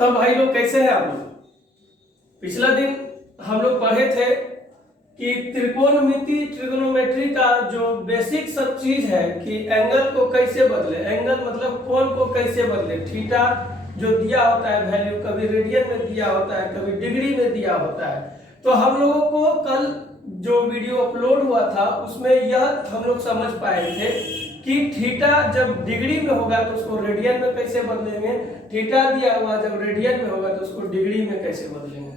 तब भाई लोग कैसे हैं आप लोग। पिछला दिन हम लोग पढ़े थे कि त्रिकोणमिति ट्रिग्नोमेट्री का जो बेसिक सब चीज है कि एंगल को कैसे बदले, एंगल मतलब कोण को कैसे बदले, थीटा जो दिया होता है वैल्यू कभी रेडियन में दिया होता है कभी डिग्री में दिया होता है। तो हम लोगों को कल जो वीडियो अपलोड हुआ था उसमें यह हम लोग समझ पाए थे कि थीटा जब डिग्री में होगा तो उसको रेडियन में कैसे बदलेंगे, थीटा दिया हुआ जब रेडियन में होगा तो उसको डिग्री में कैसे बदलेंगे।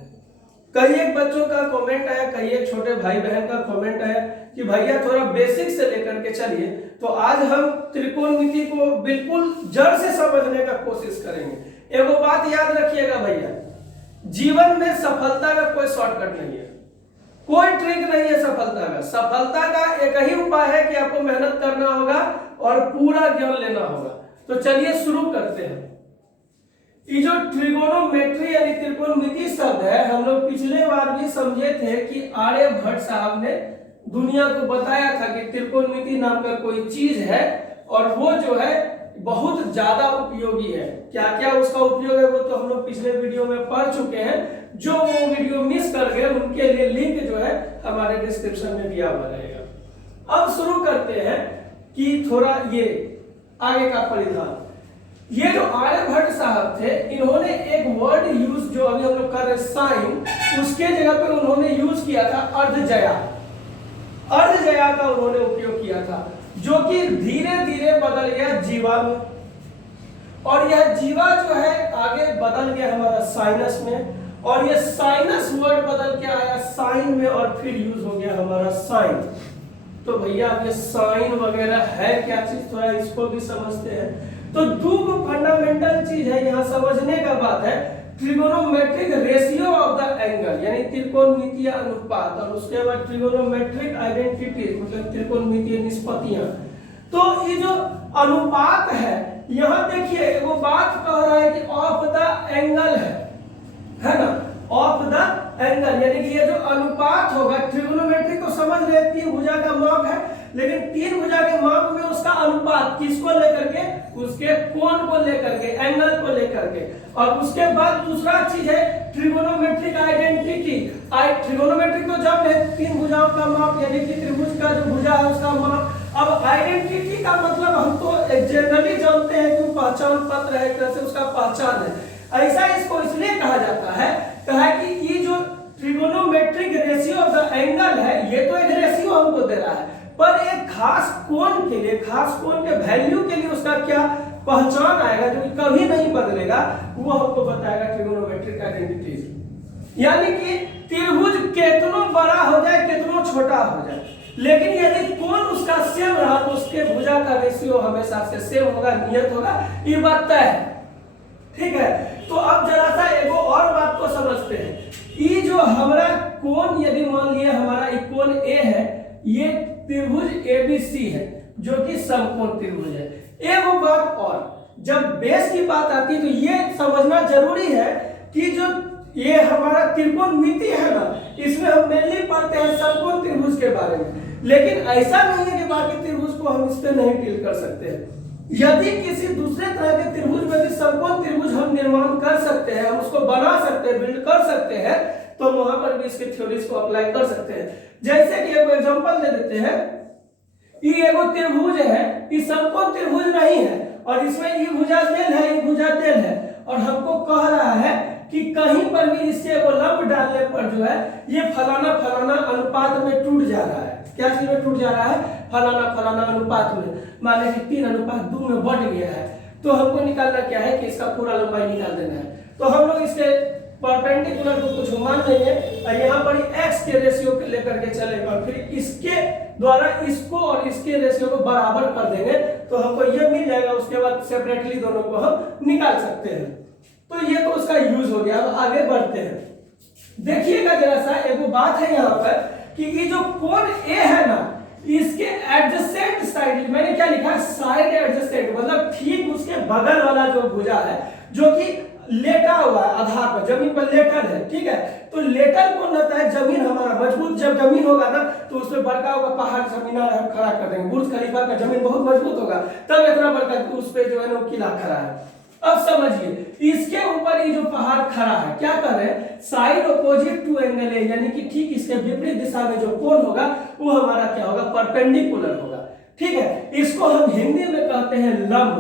कई एक बच्चों का कमेंट आया, कई एक छोटे भाई बहन का कमेंट आया कि भैया थोड़ा बेसिक से लेकर के चलिए। तो आज हम त्रिकोणमिति को बिल्कुल जड़ से समझने का कोशिश करेंगे। एगो बात याद रखिएगा भैया, जीवन में सफलता का कोई शॉर्टकट नहीं है, कोई ट्रिक नहीं है सफलता का। सफलता का एक ही उपाय है कि आपको मेहनत करना होगा और पूरा ज्ञान लेना होगा। तो चलिए शुरू करते हैं। ये जो ट्रिगोनोमेट्री यानी त्रिकोणमिति शब्द है हम लोग पिछले बार भी समझे थे कि आर्यभट्ट साहब ने दुनिया को बताया था कि त्रिकोणमिति नाम का कोई चीज है और वो जो है बहुत ज्यादा उपयोगी है। क्या क्या उसका उपयोग है वो तो हम लोग पिछले वीडियो में पढ़ चुके हैं। जो वो वीडियो मिस कर गए उनके लिए लिंक जो है हमारे डिस्क्रिप्शन में दिया हुआ रहेगा। अब शुरू करते हैं कि थोड़ा ये आगे का परिधान। ये जो आर्यभट्ट साहब थे इन्होंने एक वर्ड यूज जो अभी हम लोग कर रहे साइन, उसके जगह पर उन्होंने यूज किया था अर्धजया। अर्धजया का उन्होंने उपयोग किया था जो कि धीरे धीरे बदल गया जीवा में, और यह जीवा जो है आगे बदल गया हमारा साइनस में, और यह साइनस वर्ड बदल के आया साइन में और फिर यूज हो गया हमारा साइन। तो भैया अब ये साइन वगैरह है क्या चीज, थोड़ा इसको भी समझते हैं। तो दो फंडामेंटल चीज है यहाँ समझने का बात है, trigonometric ratio of the angle यानी त्रिकोणमितीय अनुपात, और उसके बाद ट्रिगोनोमेट्रिक आइडेंटिटी मतलब त्रिकोणमितीय निष्पत्तियां। तो ये जो अनुपात है यहाँ देखिए वो बात कह रहा है कि ऑफ द एंगल है ना, ऑफ द एंगल यानी कि ये जो अनुपात होगा, ट्रिगोनोमेट्री को समझ रहे हैं तीन भुजा का माप है, लेकिन तीन भुजा के माप में उसका अनुपात किसको लेकर के, उसके कोण को लेकर के, एंगल को लेकर के। और उसके बाद दूसरा चीज है ट्रिगोनोमेट्रिक आइडेंटिटी। ट्रिगोनोमेट्रिक तो जब है तीन भुजाओं का माप यानी कि त्रिभुज का जो भुजा है उसका माप। अब आइडेंटिटी का मतलब हम तो जनरली जानते हैं कि पहचान पत्र है, एक तरह से उसका पहचान है। ऐसा इसको इसलिए कहा जाता है कहा कि ये जो trigonometric ratio of the angle है ये तो एक रेशियो हमको दे रहा है, पर एक खास कोण के लिए, खास कोण के वैल्यू के लिए उसका क्या पहचान आएगा जो कभी नहीं बदलेगा, वो हमको बताएगा ट्रिगोनोमेट्रिक आइडेंटिटी। यानी कि त्रिभुज कितना बड़ा हो जाए कितना छोटा हो जाए, लेकिन यदि कोण उसका सेम रहा तो उसके भुजा का रेशियो हमेशा से सेम होगा, नियत होगा, ये बात तय है। ठीक है, तो अब जरा सा एगो और बात को समझते हैं। ये जो हमारा कोण यदि मान लिया हमारा ये कोण ए है, ये त्रिभुज एबीसी है जो कि समकोण त्रिभुज है। एक बात और, जब बेस की बात आती है तो ये समझना जरूरी है कि जो ये हमारा त्रिकोणमिति है ना, इसमें हम मेनली पढ़ते हैं समकोण त्रिभुज के बारे में, लेकिन ऐसा नहीं है कि बाकी त्रिभुज को हम इस पे नहीं डील कर सकते हैं। यदि किसी दूसरे तरह के त्रिभुज में भी समकोण त्रिभुज हम निर्माण कर सकते हैं, हम उसको बना सकते हैं, बिल्ड कर सकते हैं, तो वहां पर भी इसके थ्योरीज को अप्लाई कर सकते हैं। जैसे कि एक एग्जांपल दे देते हैं, ये एगो त्रिभुज है, ये समकोण त्रिभुज नहीं है और इसमें ये भुजा डेल है, ये भुजा डेल है, और हमको कह रहा है कि कहीं पर भी इससे एगो लंब डालने पर जो है ये फलाना फलाना अनुपात में टूट जा रहा है। क्या चीज में टूट जा रहा है? फलाना फलाना अनुपात में। मान लीजिए 3:2 में बढ़ गया है, तो हमको निकालना क्या है कि इसका पूरा लंबाई निकाल देना है। तो हम लोग इसके परपेंडिकुलर को कुछ मान लेंगे और यहाँ पर x के रेशियो के लेकर के चलेगा, फिर इसके द्वारा इसको और इसके रेशियो को बराबर कर देंगे तो हमको ये मिल जाएगा। उसके बाद सेपरेटली दोनों को हम निकाल सकते हैं। तो ये तो उसका यूज हो गया। अब आगे बढ़ते हैं। देखिएगा जरा सा एक बात है यहाँ पर कि ये जो कोण ए है ना, इसके एडजेसेंट साइड, मैंने क्या लिखा है साइड एडजेसेंट, मतलब ठीक उसके बगल वाला जो भुजा है जो कि लेटा हुआ है आधार पर, जमीन पर लेटल है। ठीक है, तो लेटल कौन रहता है? जमीन हमारा मजबूत जब जमीन होगा ना तो उसमें बड़का होगा पहाड़ मीनार हम खड़ा कर देंगे, बुर्ज खलीफा का जमीन बहुत मजबूत होगा तब इतना बड़का उस पे जो है ना किला खड़ा है। अब समझिए इसके ऊपर ये जो पहाड़ खड़ा है क्या कर रहे हैं, side opposite to angle A, यानी कि ठीक इसके विपरीत दिशा में जो कोण होगा वो हमारा क्या होगा, परपेंडिकुलर होगा। ठीक है, इसको हम हिंदी में कहते हैं लंब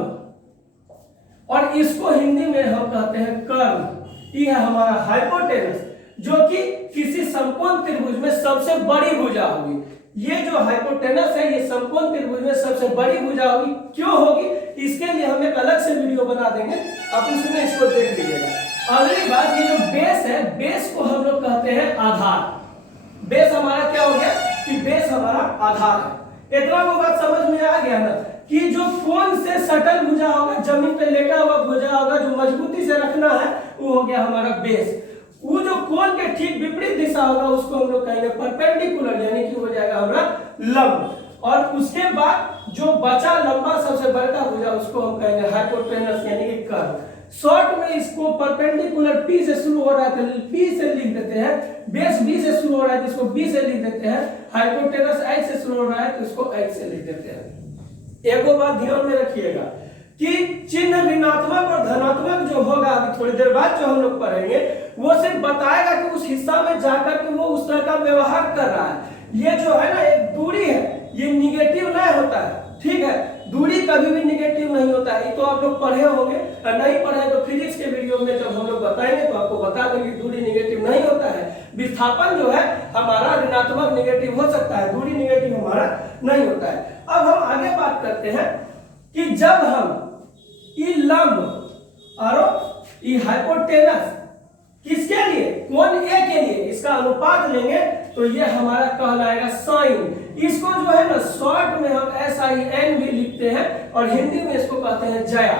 और इसको हिंदी में हम कहते हैं कर्ण। ये है हमारा हाइपोटेनस, जो कि किसी समकोण त्रिभुज में सबसे बड़ी भुजा होगी। ये जो हाइपोटेनस है ये समकोण त्रिभुज में सबसे बड़ी भुजा होगी। क्यों होगी, इसके लिए हम एक अलग से वीडियो बना देंगे, आप इसमें इसको देख लीजिएगा। अगली बात, ये जो बेस है, बेस को हम लोग कहते हैं आधार। बेस हमारा क्या हो गया कि बेस हमारा आधार है। इतना वो बात समझ में आ गया ना कि जो कोण से सटल भुजा होगा, जमीन पे लेटा हुआ भुजा होगा, जो मजबूती से रखना है वो हो गया हमारा बेस। वो जो कोण के ठीक विपरीत दिशा होगा उसको हम लोग कहेंगे परपेंडिकुलर, यानी कि हो जाएगा हमारा लंब। और उसके बाद जो बचा लंबा सबसे बड़ा भुजा उसको हम कहेंगे हाइपोटेनस, यानी कि कर्व। शॉर्ट में इसको परपेंडिकुलर पी से शुरू हो रहा है तो पी से लिख देते हैं, बेस बी से शुरू हो रहा है तो इसको बी से लिख देते हैं, हाइपोटेनस एच से शुरू हो रहा है तो इसको एच से लिख देते हैं। एक बात ध्यान में रखिएगा कि चिन्ह ऋणात्मक और धनात्मक जो होगा अभी थोड़ी देर बाद जो हम लोग पढ़ेंगे वो सिर्फ बताएगा कि उस हिस्सा में जाकर के वो उस तरह का व्यवहार कर रहा है। ये जो है ना एक दूरी है, ये निगेटिव नहीं होता है। ठीक है, दूरी कभी भी निगेटिव नहीं होता है, ये तो आप लोग पढ़े होंगे। नहीं पढ़े तो फिजिक्स के वीडियो में जब हम लोग बताएंगे तो आपको बता देंगे दूरी निगेटिव नहीं होता है। विस्थापन जो है हमारा ऋणात्मक निगेटिव हो सकता है, दूरी निगेटिव हमारा नहीं होता है। अब हम आगे बात करते हैं कि जब हम ये लंब और ये हाइपोटेनस किसके लिए, कोण ए के लिए इसका अनुपात लेंगे तो ये हमारा कहलाएगा साइन। इसको जो है ना शॉर्ट में हम SIN भी लिखते हैं और हिंदी में इसको कहते हैं जया।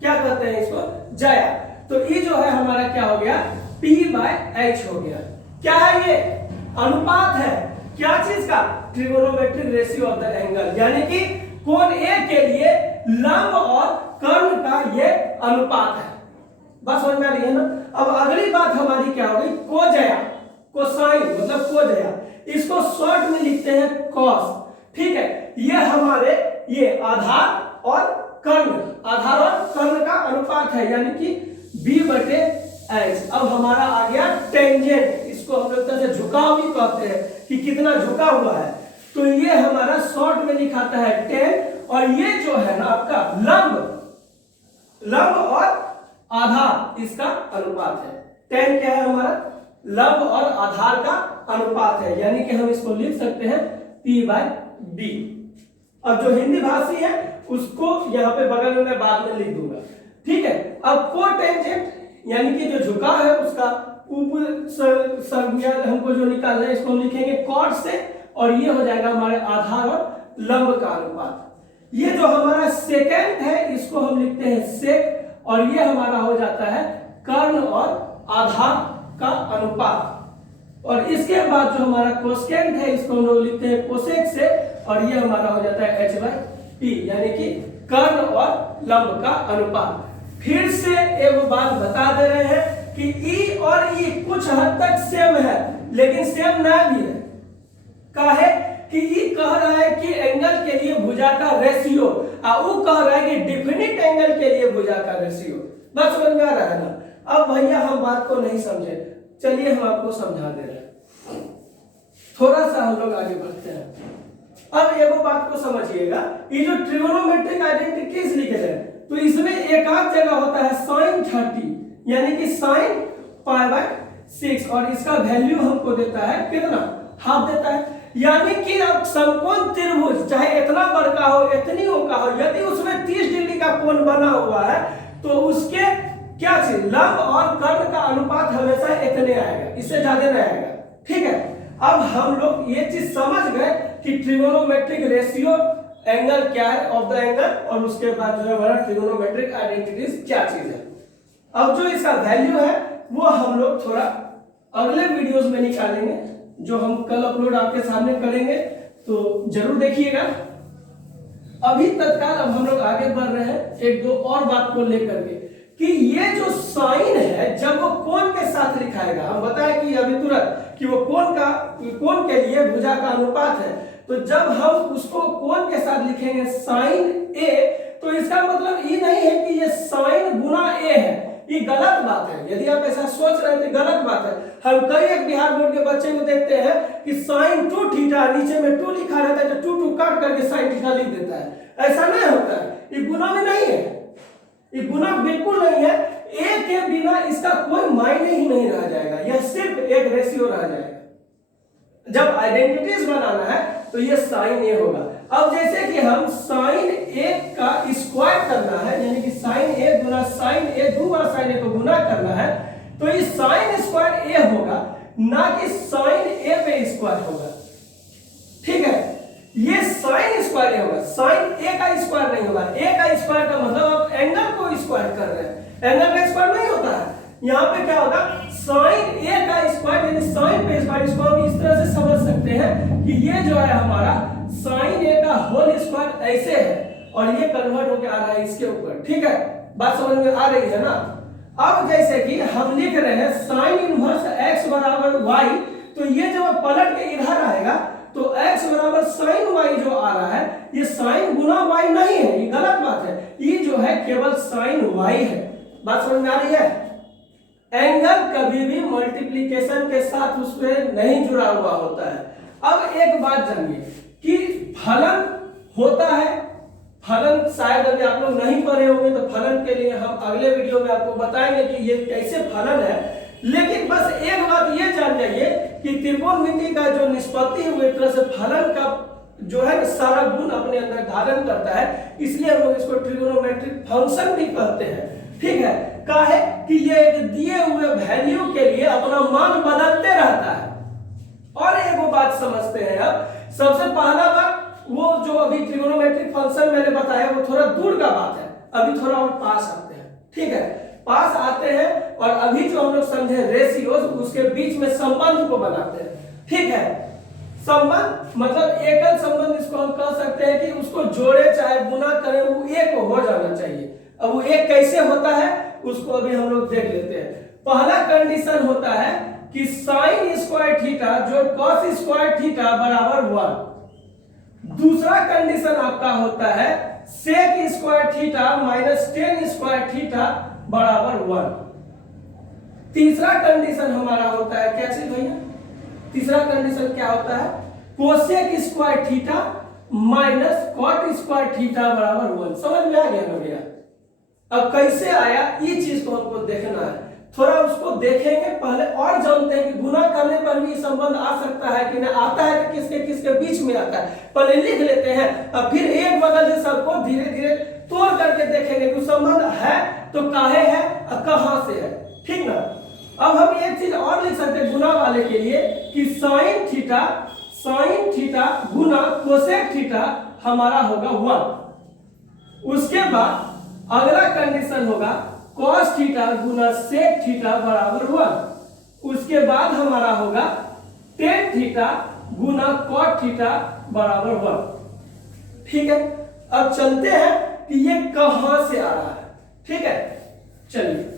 क्या कहते हैं इसको, जया। तो ये जो है हमारा क्या हो गया, P/H हो गया। क्या है ये, अनुपात है। क्या चीज का, trigonometric ratio of the angle, यानी कि कोण ए के लिए लंब और कर्ण का ये अनुपात है। बस समझ में आ रही है ना। अब अगली बात हमारी क्या होगी, कोजया, कोसाइन मतलब कोजया। इसको शॉर्ट में लिखते हैं कॉस। ठीक है, ये हमारे ये आधार और कर्ण, आधार और कर्ण का अनुपात है, यानी कि B/H। अब हमारा आ गया टेंजेंट, इसको हम लोग तरह से झुकाव भी कहते हैं कि कितना झुका हुआ है। तो ये हमारा शॉर्ट में लिखाता है टेन, और ये जो है ना आपका लंब और आधार इसका अनुपात है। टेन क्या है हमारा, लंब और आधार का अनुपात है, यानी कि हम इसको लिख सकते हैं P/B। अब जो हिंदी भाषी है उसको यहाँ पे बगल में मैं बाद में लिख दूंगा। ठीक है, अब कोटेंजेंट यानी कि जो झुकाव है उसका ऊपर हमको जो निकालना है इसको हम लिखेंगे कॉट से, और ये हो जाएगा हमारे आधार और लंब का अनुपात। ये जो हमारा सेकेंड है इसको हम लिखते हैं सेक, और ये हमारा हो जाता है कर्ण और आधार का अनुपात। और इसके बाद जो हमारा कोसेकेंट है इसको हम लोग लिखते हैं कोसेक से, और ये हमारा हो जाता है H/P, यानी कि कर्ण और लंब का अनुपात। फिर से एक बात बता दे रहे हैं कि E और E कुछ हद तक सेम है, लेकिन सेम ना भी है। काहे कि ई कह रहा है कि एंगल के लिए भुजा का रेशियो, और वो कह रहा है कि डिफिनिट एंगल के लिए भुजा का रेशियो। बस समझ में आ रहा है ना। अब भैया हम बात को नहीं समझे, चलिए हम आपको समझा दे रहे हैं, थोड़ा सा हम लोग आगे बढ़ते हैं। अब एगो बात को समझिएगा, ये जो ट्रिगोनोमेट्रिक आइडेंटिटीज लिखे हैं तो इसमें एक आध जगह होता है sin 30, यानी कि sin π/6, और इसका वैल्यू हमको देता है कितना, हाफ देता है। यानी कि अब समकोण त्रिभुज चाहे इतना बड़का हो इतनी का हो, यदि उसमें 30 डिग्री का कोण बना हुआ है तो उसके क्या चीज, लंब और कर्ण का अनुपात हमेशा इतने आएगा, इससे ज्यादा नहीं आएगा। ठीक है, अब हम लोग ये चीज समझ गए कि ट्रिगोनोमेट्रिक रेशियो एंगल क्या है ऑफ द एंगल, और उसके बाद जो है हमारा ट्रिगोनोमेट्रिक आइडेंटिटीज क्या चीज है। अब जो इसका वैल्यू है वो हम लोग थोड़ा अगले वीडियोस में निकालेंगे, जो हम कल अपलोड आपके सामने करेंगे, तो जरूर देखिएगा। अभी तत्काल अब हम लोग आगे बढ़ रहे हैं एक दो और बात को लेकर के कि ये जो साइन है जब वो कोण के साथ लिखाएगा, हम बताएं कि अभी तुरंत कि वो कोण के लिए भुजा का अनुपात है, तो जब हम उसको कोण के साथ लिखेंगे साइन ए तो इसका मतलब ये नहीं है कि ये साइन गुना ए है, ये गलत बात है। यदि आप ऐसा सोच रहे थे गलत बात है। हम कई एक बिहार बोर्ड के बच्चे को देखते हैं कि साइन 2 थीटा नीचे में 2 लिखा रहता है, तो 2 काट करके साइन थीटा लिख देता है। ऐसा नहीं होता है, ये गुना में नहीं है, ये गुना बिल्कुल नहीं है। ए के बिना इसका कोई मायने ही नहीं रह जाएगा, यह सिर्फ एक रेशियो रह जाएगा। जब आइडेंटिटीज बनाना है तो ये साइन ए होगा। अब जैसे कि हम साइन ए का स्क्वायर करना है, यानी कि साइन ए गुना साइन ए, 2 बार साइन ए को गुना करना है, तो ये साइन स्क्वायर ए होगा, ना कि साइन ए पे स्क्वायर होगा। ठीक है, ये साइन स्क्वायर होगा, साइन ए का स्क्वायर नहीं होगा। ए का स्क्वायर का मतलब आप एंगल को स्क्वायर कर रहे हैं, एंगल का स्क्वायर नहीं होता है। यहाँ पे क्या होगा, साइन ए का स्क्वायर यानी साइन पे स्क्वायर। इसको हम इस तरह से समझ सकते हैं कि ये जो है हमारा साइन ए का होल स्क्वायर ऐसे है और ये कन्वर्ट होकर आ रहा है इसके ऊपर। ठीक है, बात समझ में आ रही है ना। अब जैसे कि हम लिख रहे हैं साइन इनवर्स x बराबर y, तो ये जब पलट के इधर आएगा तो x बराबर साइन y जो आ रहा है, ये साइन गुना y नहीं है, ये गलत बात है। ये जो है केवल साइन y है। बात समझ में आ रही है। एंगल कभी भी मल्टीप्लिकेशन के साथ उसमें नहीं जुड़ा हुआ होता है। अब एक बात जानिए कि फलन होता है, फलन शायद अभी आप लोग नहीं पढ़े होंगे, तो फलन के लिए हम अगले वीडियो में आपको बताएंगे कि ये कैसे फलन है। लेकिन बस एक बात ये जान जाइए कि त्रिकोणमिति का जो निष्पत्ति है वो एक तरह से फलन का जो है सारा गुण अपने अंदर धारण करता है, इसलिए हम लोग इसको ट्रिगोनोमेट्रिक फंक्शन भी कहते हैं। ठीक है, काहे कि ये एक दिए हुए वैल्यू के लिए अपना मान बदलते रहता है। और एक वो बात समझते हैं। अब सबसे पहला बात, वो जो अभी ट्रिगोनोमेट्रिक फंक्शन मैंने बताया वो थोड़ा दूर का बात है, अभी थोड़ा और पास आते हैं। ठीक है, पास आते हैं और अभी जो हम लोग समझे रेशियोज, उसके बीच में संबंध को बनाते हैं। ठीक है, संबंध मतलब एकल संबंध, इसको हम कह सकते हैं कि उसको जोड़े चाहे गुना करें वो एक हो जाना चाहिए। अब वो एक कैसे होता है उसको अभी हम लोग देख लेते हैं। पहला कंडीशन होता है कि साइन स्क्वायर थीटा जो कॉस स्क्वायर थीटा बराबर 1। दूसरा कंडीशन आपका होता है sec square theta minus tan square theta बराबर 1। तीसरा कंडीशन हमारा होता है क्या चीज भैया, तीसरा कंडीशन क्या होता है, cosec square theta minus cot square theta बराबर 1। समझ में आ गया ना भैया। अब कैसे आया ये चीज को हमको देखना है, थोड़ा उसको देखेंगे पहले और जानते हैं कि गुना करने पर भी संबंध आ सकता है कि नहीं, आता है कि किसके किसके बीच में आता है। पहले लिख लेते हैं और फिर एक बगल से सबको धीरे धीरे तोड़ करके देखेंगे कि संबंध है तो काहे है और कहां से है। ठीक ना। अब हम एक चीज और लिख सकते हैं गुना वाले के लिए कि साइन थीटा गुना कोसेक थीटा हमारा होगा 1। उसके बाद अगला कंडीशन होगा cos थीटा गुना sec थीटा बराबर 1। उसके बाद हमारा होगा tan थीटा गुना cot थीटा बराबर 1। ठीक है, अब चलते हैं कि ये कहां से आ रहा है। ठीक है, चलिए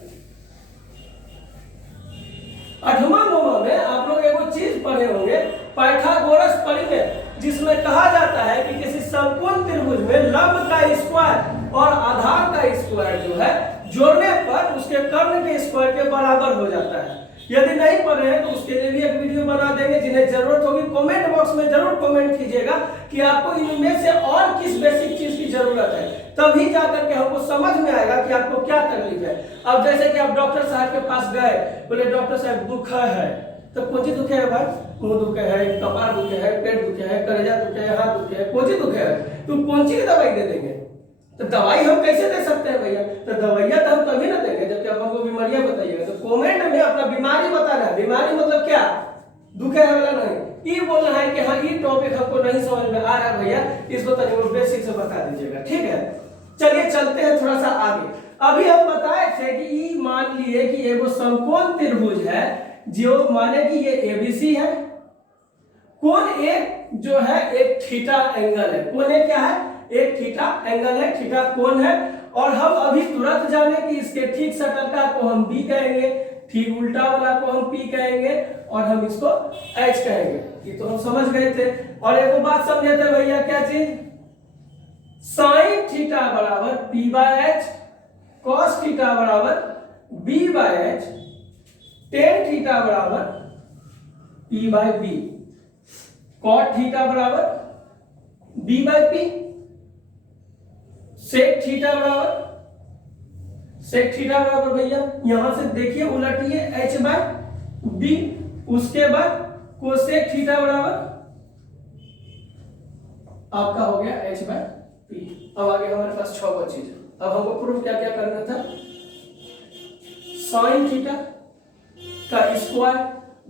8वां 9वां में आप लोग एक चीज पढ़े होंगे पाइथागोरस परिमेय, जिसमें कहा जाता है कि किसी समकोण त्रिभुज में लंब का स्क्वायर और आधार का स्क्वायर जो है जोड़ने पर उसके कर्ण के स्क्वायर के बराबर हो जाता है। यदि नहीं पढ़े हैं तो उसके लिए भी एक वीडियो बना देंगे, जिन्हें जरूरत होगी कमेंट बॉक्स में जरूर कमेंट कीजिएगा कि आपको इनमें से और किस बेसिक चीज की जरूरत है, तभी जाकर के हमको समझ में आएगा कि आपको क्या तकलीफ है। अब जैसे कि आप डॉक्टर साहब के पास गए, बोले डॉक्टर साहब दुख है, तो कौन सी दुखे है भाई, मुंह दुखे है, कपार दुखे है, पेट दुखे है, कलेजा दुखे है, हाथ दुखे है, कौन सी दुखे है, तो कौन सी दवाई दे देंगे। तो दवाई हम कैसे दे सकते हैं भैया, तो दवाइयां तो हम तभी ना देंगे जबकि आप हमको बीमारियां बताइएगा। तो कमेंट में अपना बीमारी बताना है, बीमारी मतलब क्या, दुखे है वाला नहीं, ये बोलना है कि हाँ ये टॉपिक हमको नहीं समझ में आ रहा है भैया, इसको तनिक बेसिक से बता दीजिएगा। ठीक है, चलिए चलते हैं थोड़ा सा आगे। अभी हम बताए थे कि ये मान लिए कि एगो समकोण त्रिभुज है जो माने कि ये एबीसी है, कोण एक जो है एक थीटा एंगल है, कोण एक क्या है, एक थीटा एंगल है, थीटा कोण है। और हम अभी तुरंत जाने कि इसके ठीक सटलता को हम बी कहेंगे, ठीक उल्टा वाला को हम पी कहेंगे और हम इसको एच कहेंगे। ये तो हम समझ गए थे। और एक बात समझे थे भैया, क्या चीज, साइन थीटा बराबर P by H, cos theta बराबर B by H, tan theta बराबर P by B, cot theta बराबर B by P, sec theta बराबर भैया यहां से देखिए उलटिए एच बाय बी, उसके बाद कोसेक थीटा बराबर आपका हो गया एच बाय पी। अब आगे हमारे पास 6 बची है। अब हमको प्रूफ क्या क्या करना था, साइन थीटा का स्क्वायर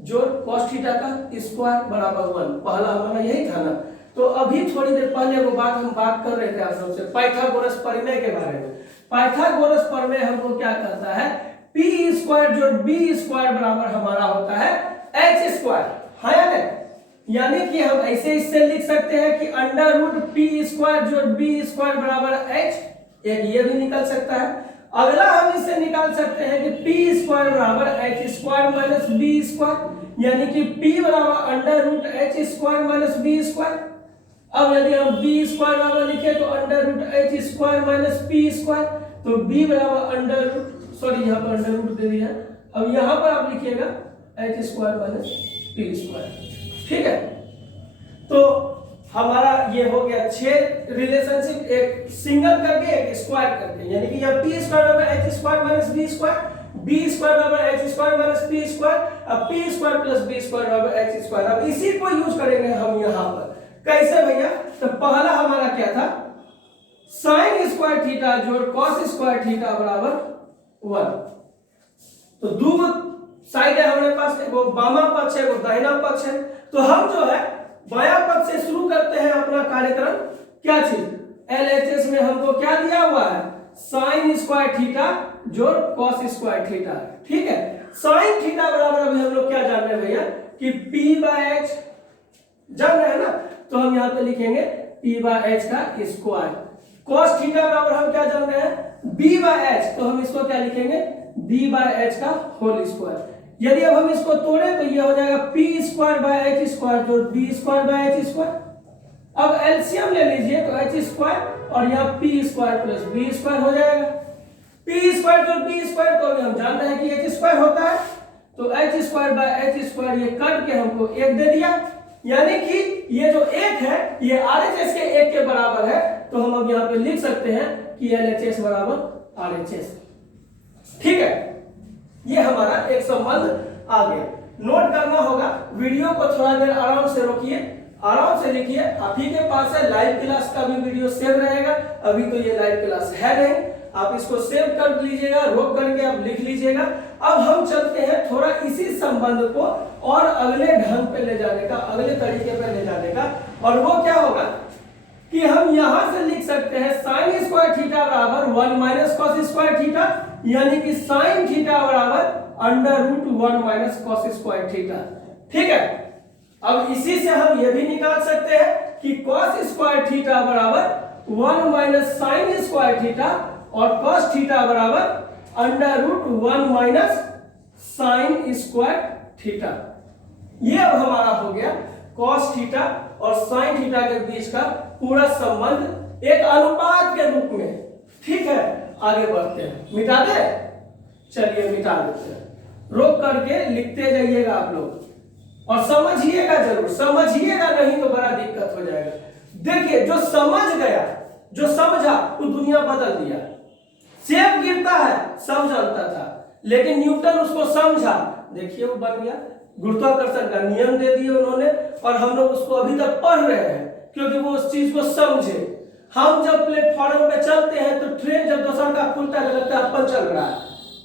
जोड़ कॉस थीटा का स्क्वायर बराबर 1, पहला हमारा यही था ना। तो अभी थोड़ी देर पहले वो बात हम बात कर रहे थे आप सबसे पाइथागोरस प्रमेय के बारे में। पाइथागोरस प्रमेय हमको क्या कहता है, पी स्क्वायर जोड़ बी स्क्वायर बराबर हमारा होता है एच स्क्वायर, है या नहीं? यानी कि हम ऐसे इससे लिख सकते हैं कि अंडर रूट पी स्क्वायर जोड़ बी स्क्वायर बराबर एच, एक ये भी निकल सकता है। अगला हम इससे निकाल सकते हैं कि पी स्क्वायर बराबर H square minus B square, यानी कि पी बराबर under root H square minus B square. अब यदि हम बी स्क्वायर बराबर लिखे तो under root H square minus P square, तो बी बराबर अंडर रूट, सॉरी यहाँ पर अंडर रूट दे दिया, अब यहाँ पर आप लिखिएगा H square minus P square, ठीक है। तो हमारा ये हो गया 6 रिलेशनशिप, एक सिंगल करके एक स्क्वायर करके, यानी कि यहाँ पी स्क्वायर बराबर H square minus B square, B square बराबर H square minus P square, अब P square plus B square बराबर एच स्क्वायर। अब इसी को यूज करेंगे हम यहाँ पर, कैसे भैया, तो पहला हमारा क्या था, साइन स्क्वायर थीटा जोड़ कॉस स्क्वायर थीटा बराबर 1। तो दो साइड है हमारे पास, एगो बामा पक्ष है एगो दाहिना पक्ष है। तो हम जो है बाया पक्ष से शुरू करते हैं अपना कार्यक्रम। क्या चीज, एलएचएस में हमको क्या दिया हुआ है, साइन स्क्वायर थीटा जोड़ कॉस स्क्वायर थीटा, ठीक है। साइन थीटा बराबर अभी हम लोग क्या जान रहे हैं भैया कि पी बाय एच जान रहे हैं ना, तो हम यहाँ पे लिखेंगे पी बाय एच का स्क्वायर। कॉस थीटा बराबर हम क्या जान रहे हैं, बी बाय एच, तो हम इसको क्या लिखेंगे, बी बाय एच का होल स्क्वायर। यदि अब हम इसको तोड़े तो ये हो जाएगा P square by H square जोड़ B square by H square. अब एलसीएम ले लीजिए तो एच स्क्वायर और यहाँ P square plus B square हो जाएगा। पी स्क्वायर जोड़ बी स्क्वायर तो अभी हम जान रहे हैं कि एच स्क्वायर होता है, तो H square by H square ये करके हमको 1 दे दिया, यानी कि ये जो 1 है ये आरएचएस के 1 के बराबर है। तो हम अब यहाँ पे लिख सकते हैं कि एलएचएस बराबर आरएचएस, ठीक है। ये हमारा एक संबंध आ गया। नोट करना होगा, वीडियो को थोड़ा देर आराम से रोकिए, आराम से लिखिए। आप ही के पास है लाइव क्लास का भी वीडियो सेव रहेगा, अभी तो ये लाइव क्लास है नहीं, आप इसको सेव कर लीजिएगा, रोक करके आप लिख लीजिएगा। अब हम चलते हैं थोड़ा इसी संबंध को और अगले ढंग पे ले जाने का, अगले तरीके पे ले जाने का, और वो क्या होगा कि हम यहां से लिख सकते हैं साइन स्क्वायर थीटा बराबर 1 माइनस कॉस स्क्वायर थीटा, यानी कि साइन थीटा बराबर under root 1 minus cos square theta, ठीक है। अब इसी से हम ये भी निकाल सकते हैं कि कॉस स्क्वायर थीटा बराबर 1 माइनस साइन स्क्वायर थीटा और कॉस थीटा बराबर under root 1 minus sine square theta. ये अब हमारा हो गया कॉस थीटा और साइन थीटा के बीच का पूरा संबंध एक अनुपात के रूप में, ठीक है। आगे बढ़ते हैं, मिटा दे, चलिए मिटा देते हैं, रोक करके लिखते जाइएगा आप लोग और समझिएगा जरूर, समझिएगा नहीं तो बड़ा दिक्कत हो जाएगा। देखिए जो समझ गया, जो समझा वो दुनिया बदल दिया। सेब गिरता है सब जानता था, लेकिन न्यूटन उसको समझा, देखिए वो बन गया। गुरुत्वाकर्षण का नियम दे दिए उन्होंने और हम लोग उसको अभी तक पढ़ रहे हैं क्योंकि वो उस चीज को समझे। हम जब प्लेटफॉर्म पे चलते हैं तो ट्रेन जब दोसर का खुलता है लगता है अपन चल रहा है,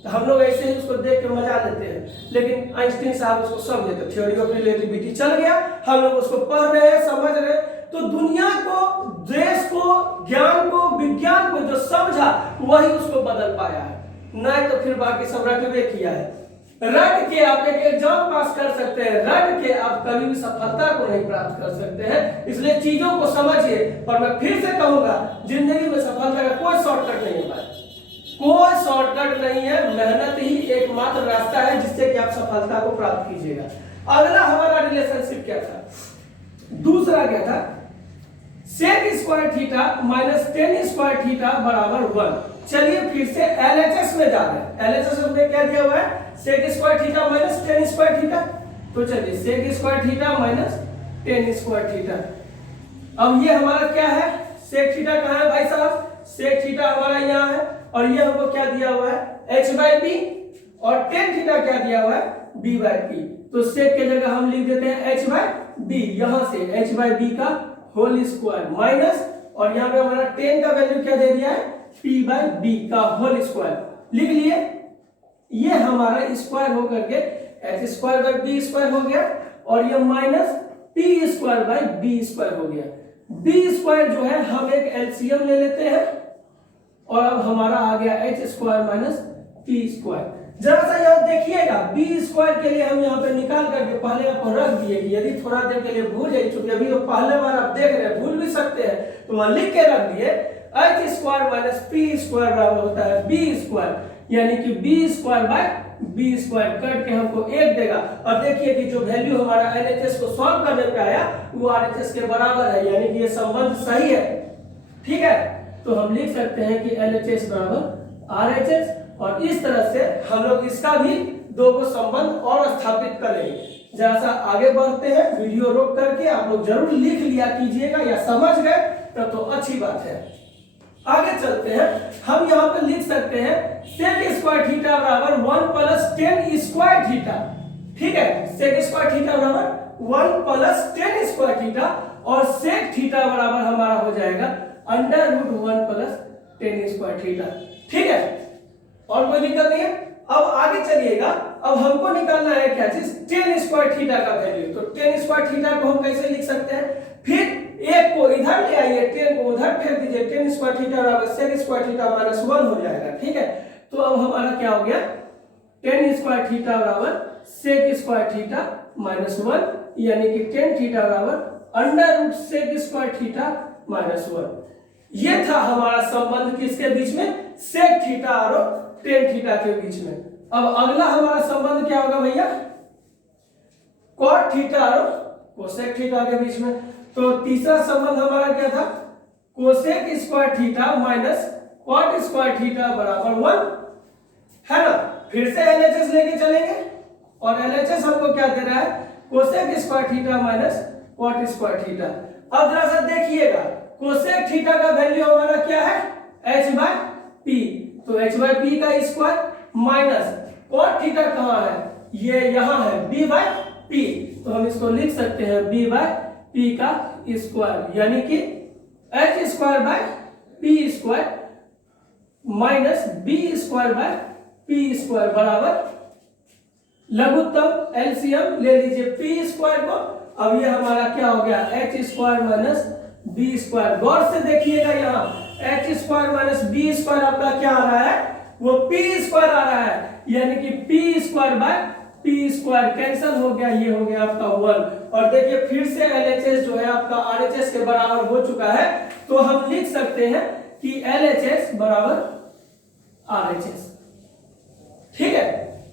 तो हम लोग ऐसे ही उसको देख के मजा लेते हैं, लेकिन आइंस्टीन साहब उसको समझे तो थ्योरी ऑफ रिलेटिविटी चल गया, हम लोग उसको पढ़ रहे हैं, समझ रहे हैं। तो दुनिया को, देश को, ज्ञान को, विज्ञान को जो समझा वही उसको बदल पाया है, नहीं तो फिर बाकी सब रटवे किया है। रट के आप एक एग्जाम पास कर सकते हैं, रट के आप कभी भी सफलता को नहीं प्राप्त कर सकते हैं। इसलिए चीजों को समझिए। और मैं फिर से कहूंगा, जिंदगी में सफलता का कोई शॉर्टकट नहीं है, कोई शॉर्टकट नहीं है, मेहनत ही एकमात्र रास्ता है जिससे कि आप सफलता को प्राप्त कीजिएगा। अगला हमारा रिलेशनशिप क्या था, दूसरा क्या था, sec square theta minus tan square theta बराबर 1। चलिए फिर से एलएचएस में जा रहे हैं। एलएचएस में क्या दिया हुआ है, sec square theta minus tan square theta. तो चलिए sec square theta minus tan square theta. अब ये हमारा क्या है, सेक थीटा कहाँ है भाई साहब, सेक थीटा हमारा यहाँ है और ये हमको क्या दिया हुआ है h बाई बी, और टेन थीटा क्या दिया हुआ है b बाई पी। तो सेक के जगह हम लिख देते हैं h बाई बी, यहाँ से h बाई बी का होल स्क्वायर माइनस, और यहाँ पे हमारा टेन का वैल्यू क्या दे दिया है p बाई बी का होल स्क्वायर लिख लिए। ये हमारा स्क्वायर होकर के h square by B square हो गया, और ये minus p square by B square हो गया। बी स्क्वायर जो है हम एक एलसीएम ले लेते हैं, और अब हमारा आ गया h square minus p square. जरा सा यहाँ देखिएगा, बी स्क्वायर के लिए हम यहाँ पे निकाल करके पहले आपको रख दिए कि यदि थोड़ा देर के लिए भूल जाए, चूंकि अभी पहले बार आप देख रहे हैं भूल भी सकते हैं, तो वहां लिख के रख दिए h square minus p square बराबर होता है b स्क्वायर, यानी कि b square by b square cut के हमको 1 देगा। और देखिए कि जो वैल्यू हमारा LHS को सॉल्व करने पे आया वो RHS के बराबर है, यानी कि ये संबंध सही है। ठीक है, तो हम लिख सकते हैं कि LHS बराबर RHS, और इस तरह से हम लोग इसका भी दो को संबंध और स्थापित करेंगे। जरा सा आगे बढ़ते हैं, वीडियो रोक करके आप लोग जरूर लिख लिया कीजिएगा, या समझ गए तब तो अच्छी बात है। आगे चलते हैं, हम यहाँ पे लिख सकते हैं सेक स्क्वायर थीटा बराबर 1 प्लस टेन स्क्वायर थीटा। ठीक है, सेक स्क्वायर थीटा बराबर 1 प्लस टेन स्क्वायर थीटा, और सेक थीटा बराबर हमारा हो जाएगा under root 1 plus tan square theta. ठीक है, और कोई दिक्कत नहीं है। अब आगे चलिएगा, अब हमको निकालना है क्या चीज, टेन स्क्वायर थीटा का वैल्यू। तो टेन स्क्वायर थीटा को हम कैसे लिख सकते हैं, फिर एक को इधर ले आइए, टेन को उधर फेंक दीजिए, टेन स्क्वायर थीटा बराबर सेक स्क्वायर थीटा माइनस 1 हो जाएगा। ठीक है, तो अब हमारा क्या हो गया, टेन स्क्वायर थीटा बराबर सेक स्क्वायर थीटा माइनस 1, यानी कि टेन थीटा बराबर under root sec square theta minus 1। ये था हमारा संबंध किसके बीच में, सेक थीटा और टेन थीटा के बीच में। अब अगला हमारा संबंध क्या होगा भैया, कॉट थीटा और कोसेक थीटा के बीच में। तो तीसरा संबंध हमारा क्या था, cosec square theta minus cot square theta बराबर 1 है ना। फिर से एलएचएस लेके चलेंगे, और एलएचएस हमको क्या दे रहा है, cosec square theta minus cot square theta. अब जरा सा देखिएगा, कोसेक थीटा का वैल्यू हमारा क्या है h बाय p, तो h बाय p का स्क्वायर माइनस कॉट थीटा कहाँ है, ये यहाँ है b बाय p, तो हम इसको लिख सकते हैं b बाय p का स्क्वायर, यानी कि h square by p square minus b square by p square बराबर लघुत्तम एलसीएम ले लीजिए p स्क्वायर को। अब ये हमारा क्या हो गया, h square minus b square. गौर से देखिएगा, यहाँ h square minus b square आपका क्या आ रहा है, वो p स्क्वायर आ रहा है, यानी कि p square by p square cancel हो गया, ये हो गया आपका 1। और देखिए फिर से LHS जो है आपका RHS के बराबर हो चुका है, तो हम लिख सकते हैं कि LHS बराबर RHS। ठीक है,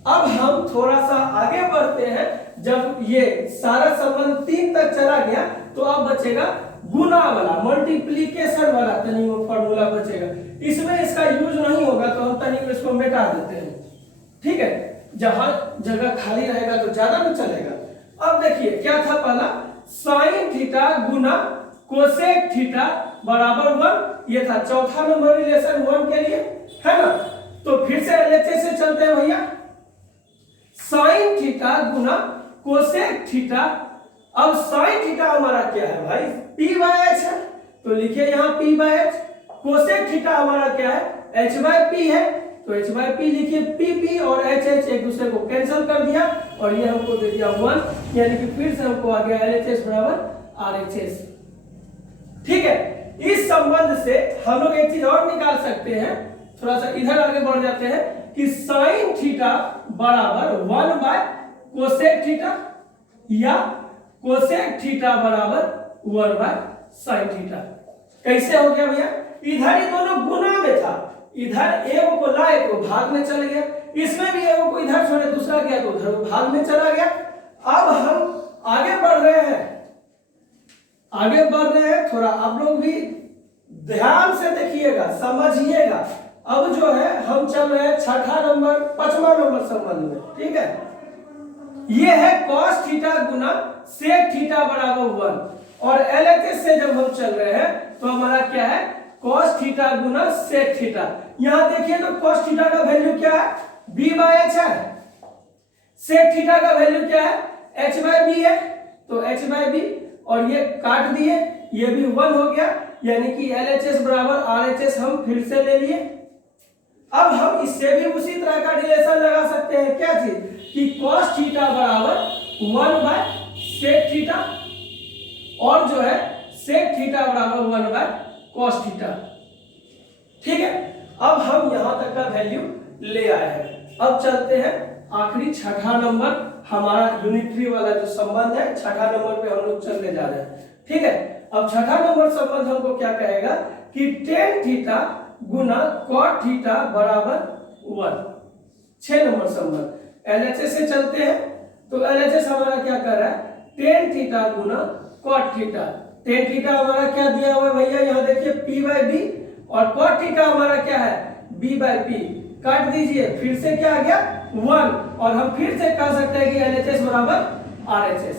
अब हम थोड़ा सा आगे बढ़ते हैं। जब ये सारा संबंध 3 तक चला गया, तो अब बचेगा गुना वाला, मल्टीप्लीकेशन वाला तनी वो फॉर्मूला बचेगा। इसमें इसका यूज नहीं होगा, तो हम तनी इसको मिटा देते हैं। ठीक है, जहां जगह खाली रहेगा तो ज्यादा भी चलेगा। अब देखिए क्या था पहला, साइन थीटा गुना कोसेक थीटा बराबर 1, ये था चौथा नंबर रिलेशन 1 के लिए, है ना। तो फिर से एलएचएस से चलते हैं भैया, साइन थीटा गुना कोसेक थीटा। अब साइन थीटा हमारा क्या है भाई, p बाय h है, तो लिखिए यहाँ p by h। Cosec theta हमारा क्या है, h बाय p है, तो h बाय p लिखिए, p और h एक दूसरे को कैंसिल कर दिया, और ये हमको दे दिया 1, यानी कि फिर से हमको आ गया LHS बराबर RHS। ठीक है, इस संबंध से हम लोग एक चीज और निकाल सकते हैं, थोड़ा सा इधर आगे बढ़ जाते हैं, कि साइन थीटा बराबर 1 बाय कोसेक थीटा, या कोसेक थीटा बराबर 1 बाय साइन थीटा। कैसे हो गया भैया, इधर ही दोनों गुना में था, इधर एगो को लाए तो भाग में चल गया, इसमें भी एगो को इधर छोड़े दूसरा गया तो उधर भाग में चला गया। अब हम आगे बढ़ रहे हैं, आगे बढ़ रहे हैं, थोड़ा आप लोग भी ध्यान से देखिएगा, समझिएगा। अब जो है हम चल रहे हैं छठा नंबर, 5वां नंबर संबंध में, ठीक है। ये है cos थीटा गुना sec थीटा बराबर 1, और LHS से जब हम चल रहे हैं तो हमारा क्या है, cos थीटा गुना sec थीटा। यहां देखिए तो cos थीटा का वैल्यू क्या है, b/h है, sec थीटा का वैल्यू क्या है, h/b है, तो h/b, और ये काट दिए, ये भी 1 हो गया, यानी कि LHS बराबर RHS हम फिर से ले लिए। अब हम इससे भी उसी तरह का रिलेशन लगा सकते हैं, क्या चीज, कि cos थीटा बराबर 1/sec थीटा, और जो है sec थीटा बराबर 1/cos थीटा, ठीक है। अब हम यहां तक का वैल्यू ले आए हैं। अब चलते हैं आखिरी छठा नंबर, हमारा यूनिटरी वाला जो संबंध है, छठा नंबर पे हम लोग चलने जा रहे हैं, ठीक है। अब छठा नंबर संबंध हमको क्या कहेगा कि tan थीटा गुना cot थीटा बराबर 1, 6 नंबर संबंध। LHS से चलते हैं, तो LHS हमारा क्या कर रहा है, tan थीटा गुना cot थीटा। tan थीटा हमारा क्या दिया हुआ है भैया, यहाँ देखिए p/b, और cot थीटा हमारा क्या है, b/p। काट दीजिए, फिर से क्या आ गया, 1, और हम फिर से कह सकते हैं कि LHS बराबर RHS,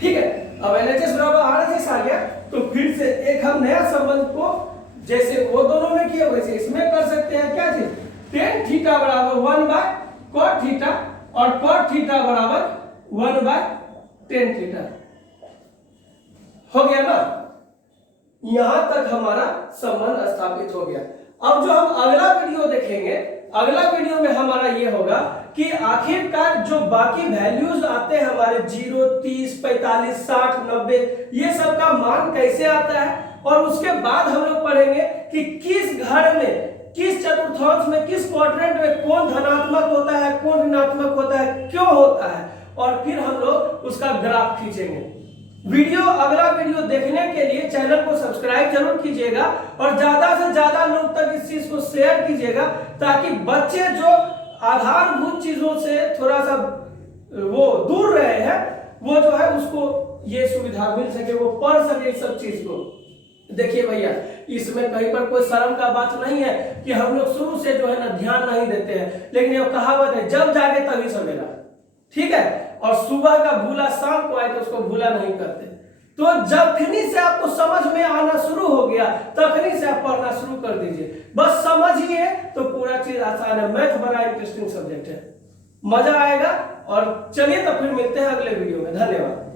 ठीक है। अब LHS बराबर RHS आ गया, तो फिर से एक हम नया संबंध को जैसे वो दोनों में किया वैसे इसमें कर सकते हैं, क्या चीज, tan थीटा बराबर 1/cot थीटा, और cot थीटा बराबर 1/tan थीटा। हो गया ना, यहां तक हमारा संबंध स्थापित हो गया। अब जो हम अगला वीडियो देखेंगे, अगला वीडियो में हमारा ये होगा कि आखिरकार जो बाकी वैल्यूज आते हैं हमारे 0, 30, 45, 60, 90, ये सब का मान कैसे आता है, और उसके बाद हम लोग पढ़ेंगे कि किस घर में, किस चतुर्थांश में, किस क्वाड्रेंट में कौन धनात्मक होता है, कौन ऋणात्मक होता है, क्यों होता है, और फिर हम लोग उसका ग्राफ खींचेंगे। वीडियो, अगला वीडियो देखने के लिए चैनल को सब्सक्राइब जरूर कीजिएगा, और ज्यादा से ज्यादा लोग तक इस चीज को शेयर कीजिएगा, ताकि बच्चे जो आधारभूत चीजों से थोड़ा सा वो दूर रहे हैं, वो जो है उसको ये सुविधा मिल सके, वो पढ़ सके इस सब चीज को। देखिए भैया, इसमें कहीं पर कोई शर्म का बात नहीं है कि हम लोग शुरू से जो है ना ध्यान नहीं देते हैं, लेकिन ये कहावत है, जब जागे तभी सवेरा, ठीक है। और सुबह का भूला शाम को आए तो उसको भूला नहीं करते। तो जखनी से आपको समझ में आना शुरू हो गया, तखनी से आप पढ़ना शुरू कर दीजिए, बस समझिए तो पूरा चीज आसान है। मैथ बड़ा इंटरेस्टिंग सब्जेक्ट है, मजा आएगा। और चलिए तो फिर मिलते हैं अगले वीडियो में, धन्यवाद।